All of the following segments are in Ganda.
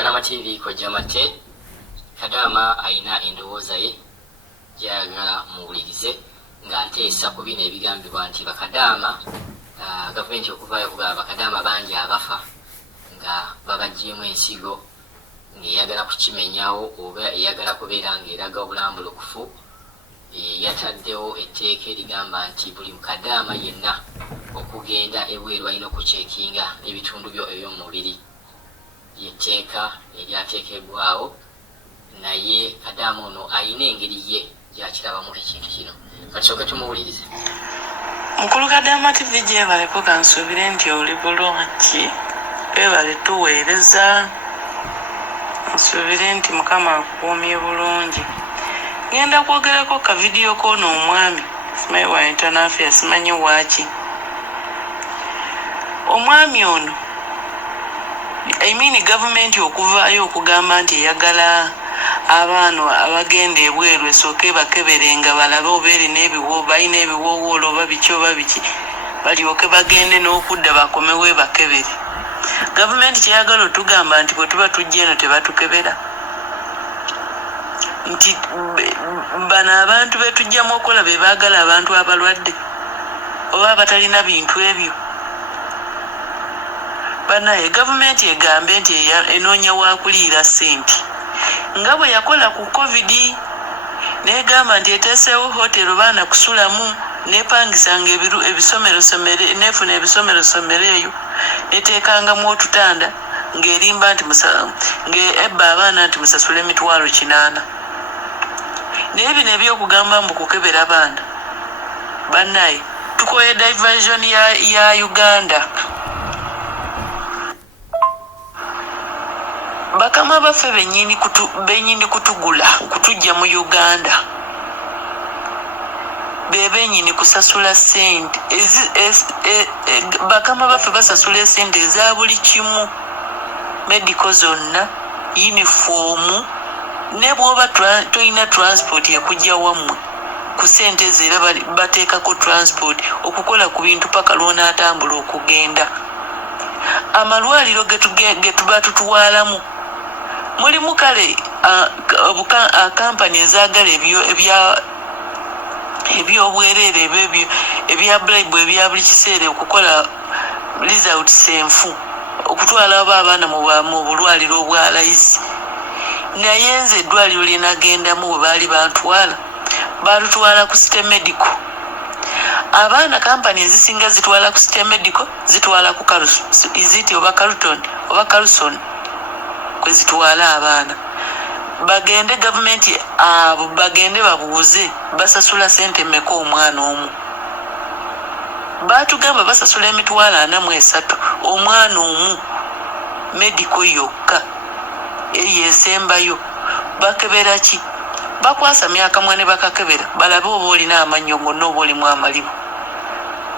Kanama TV kojja mate Kadama aina endowooza ye gyayagala muwulirize nga nteesa ku bino ebigambibwa nti bakadaama gavumenti okuvaayo kugamba bakadaama bangi abafa nga babaggyemu ensigo ng'eyagala kukimenyawo oba eyagala kubeera ng'eraga obulambulukufu yataddewo etteeka erigamba nti buli mukadaama yenna okugenda ebweru alina okucekinga ebitundu byo eby'omubiri yetteeka eryateekebwawo naye kadaama ono ayina engeri ye gyakirabamu ekintu kino katusooke tumuwulirize. Mukulu Kadaama TV gyebaleko kansuubire nti oli bulungi ebale tuweereza nsuubire nti Mukama akuumye bulungi. Ngenda kwogerako ka vidiyo k'ono omwami simanyi wa internal affairs simanyi waaki omwami ono gavumenti okuvaayo okugamba nti eyagala abaana abagenda ebweru esooke bakeberenga balabe oba erina balina ebiwoowoolo oba biki oba biki balyoke bagende n'okudda bakomewo bakebere. Gavumenti kyeyagala otugamba nti bwe tuba tujja eno tebatukebera nti bano abantu betujjamu okola be baagala abantu abalwadde oba abatalina bintu ebyo. Banaye gavumenti egambe nti enoonya wakuliira ssente nga bwe yakola ku covid negamba nti eteeseewo hotero baana kusulamu nepangisanga ebisomerosomere nefuna ebisomerosomere eyo neteekangamu otutanda ng'erimba nti ng'ebba abaana nti musasule $800. naye bino ebyokugamba mbu kukebera baana bannaye tukoye diversion ya Uganda. Bakama baffe benyini kutugula kutujja mu Uganda bebenyini kusasula sente bakama baffe basasula sente eza buli kimu medical zonna uniform ne bwoba toyina transport ekujja wammwe ku sente ezo era bateekako transport okukola ku bintu paka lw'onaatambula okugenda. Amalwaliro ge tuba tutwalamu mulimu kale kampani ezaagala ebyobwereere ebya bribe ebya buli kiseera okukola results enfu okutwala abaana mu bulwaliro obwa layisi. Naye nze eddwaliro lye nagendamu bwe baali batutwala ku City Medical. Abaana kampani ezisinga zitwala ku City Medical zitwala ku iziti oba Carlton oba Carlson kwe zitwala abaana. Bagende gavumenti abo bagende babuuze basasula sente mmeka omwana omu. Batugamba basasula $43 omwana omu medical yokka eyesembayo. Bakebera ki? Bakwasa myaka mwane bakakebera balabe oba olina amannyo gonna oba olimu amalibu.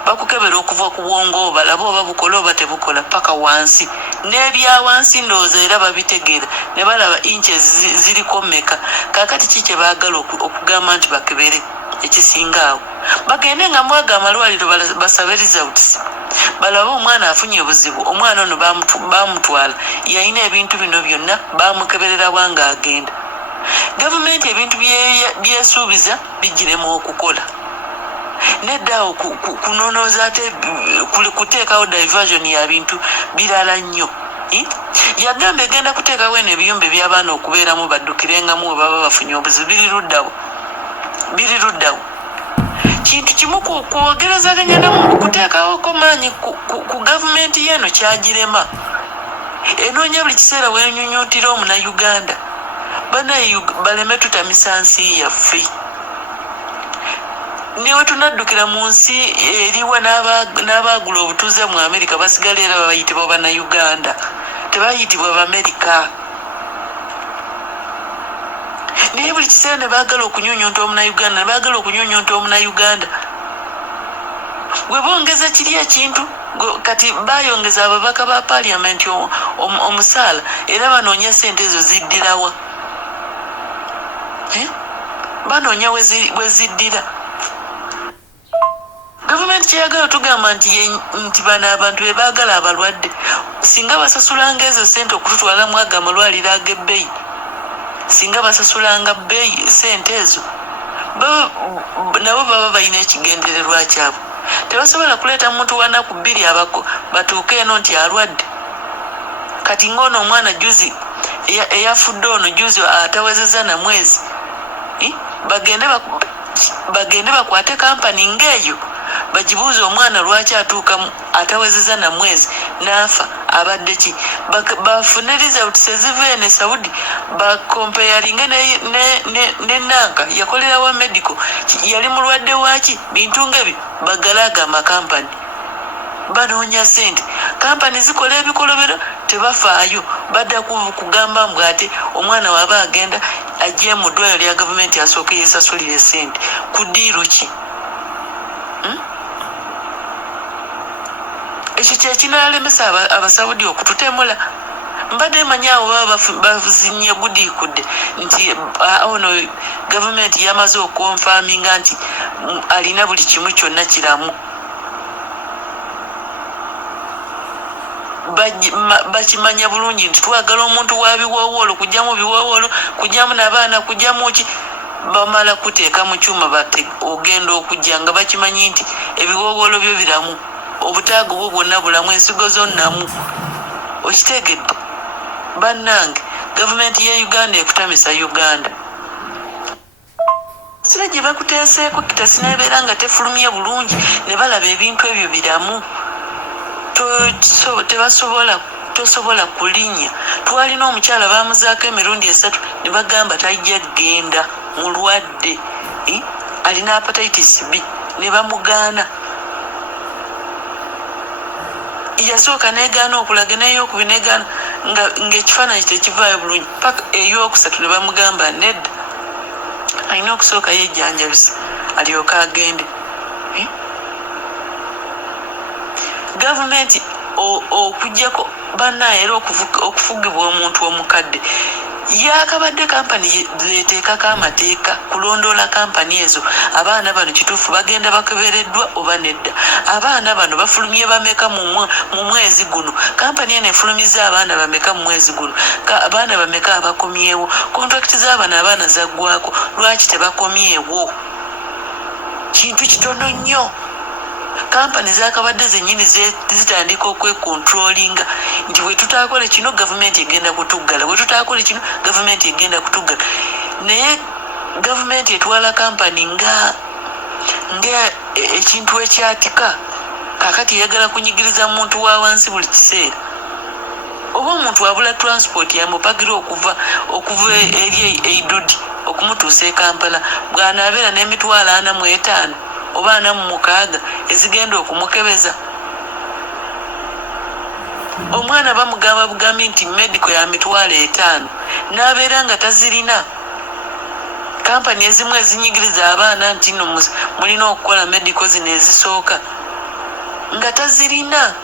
Bakukebera okuva ku bwongo balabe oba bukola oba tebukola paka wansi n'ebya wansi ndowooza era babitegeera ne balaba inches ziriko mmeka. Kaakati ki kye baagala okugamba nti bakebere ekisinga awo? Bagende nga mwaga amalwaliro basabe results balabe omwana afunye obuzibu. Omwana ono bamutwala yalina ebintu bino byonna bamukeberera bwanga agenda. Gavumenti ebintu byesuubiza bigiremu okukola. Neddaawo kunonooza ate kuteekawo diversion ya bintu birala nnyo. Yagamba egenda kuteekawo eno ebiyumba eby'abaana okubeeramu baddukirengamu we baba bafunye obuzibu. Biri luddawo. Kintu kimu kwogerezaganya namu kuteekawoko maanyi ku gavumenti yeeno kyagirema. Enoonya buli kiseera wenyunyuutira omunayuganda banaye baleme tutamisa nsi yaffe. Niwe tunaddukira mu nsi eriwa n'abaagula obutuuze mu Amerika basigala era babayitibwa bannayuganda tebayitibwa b'Amerika. Naye buli kiseera ne baagala okunyunyunta omunayuganda ne baagala okunyunyunta omunayuganda. Bwe bongeza kiri ekintu kati bayongeza ababaka ba paliamenti omusaala era banoonya sente ezo ziddirawa. Banoonya we ziddira. Gavumenti kyeyagala tugamba nti bano abantu be baagala abalwadde singa basasulanga ezo sente okututwalamu ago amalwaliro ag'ebbeeyi, singa basasulanga bbeeyi sente ezo, nabo baba balina ekigendererwa kyabwe. Tebasobola kuleeta muntu wanaku bbiri batuuke eno nti alwadde. Kati ng'ono omwana juzi eyafudde ono juzi atawezezza na mwezi, bagende bakwate kampani ng'eyo bagibuuze omwana lwaki atuuka atawezezza na mwezi n'afa abadde ki, bafune results eziva ene Saudi bakompeyalinge ne Nanka yakolerawa medical yali mulwadde waki, bintu ng'ebyo bagalaga amakampani banoonya sente. Kampani zikola ebikolobero tebafaayo, badda kugamba mbw ate omwana waba agenda ajje mu ddwaliro lya gavumenti asooke yeesasulire sente ku ddiiru ki? Ekyo kyekinalemesa abasawudi okututemula. Mbadde manyaawo baba bazinye gudiikudde nti ono gavumenti yamaze okonfaminga nti alina buli kimu kyonna kiramu. Bakimanya bulungi nti twagala omuntu wa biwoowoolo, kujjamu biwoowoolo, kujjamu n'abaana, kujjamu ki, bamala kuteeka mu kyuma ogenda okujja nga bakimanyi nti ebiwoowoolo byo biramu, obutaago bwo bwonna bulamu, ensigo zo nnamu. Okitegedde bannange, gavumenti ya Uganda ekutamisa Uganda. Sira gye bakuteeseeko kitasineebeera nga tefulumye bulungi ne balaba ebintu ebyo biramu, tosobola kulinnya. Twalina omukyala baamuzaako emirundi 3 ne bagamba tajja kgenda, mulwadde, alina hepatitis B, ne bamugaana. Yasooka neegaana okulaga, n'eyokubiri neegaana ng'ekifaananyi tekivaayo bulungi, paka ey'okusatu ne bamugamba nedda, alina okusooka yejjanjabisa alyoke agende. Gavumenti okujjako bannaye era okufugibwa omuntu omukadde yakabadde kampani zeteekako amateeka kulondoola kampani ezo. Abaana bano kituufu bagenda bakebereddwa oba nedda? Abaana bano bafulumye bameka mu mwezi guno? Kampani eno efulumiza abaana bameka mu mwezi guno? Abaana bameka abakomyewo? Kontrakiti z'abano abaana zaggwako, lwaki tebakomyewo? Kintu kitono nnyo. Kampani zakabadde zennyini zitandika okwekontrolinga nti bwe tutaakole kino gavumenti egenda kutuggala, bwe tutaakole kino gavumenti egenda kutuggala. Naye gavumenti etwala kampani nga ekintu ekyatika, kaakati eyagala kunyigiriza muntu wa wansi buli kiseera. Oba omuntu abula transport yamupagira okuva eri eidudi okumutuusa e Kampala, bw'anaabeera n'emitwalo 45 oba 46 ezigenda okumukebeza. Omwana bamugamba bugambi nti medical ya mitwalo 5 n'abeera nga tazirina. Kampani ezimu ezinyigiriza abaana nti no mulina okukola medical zino ezisooka nga tazirina.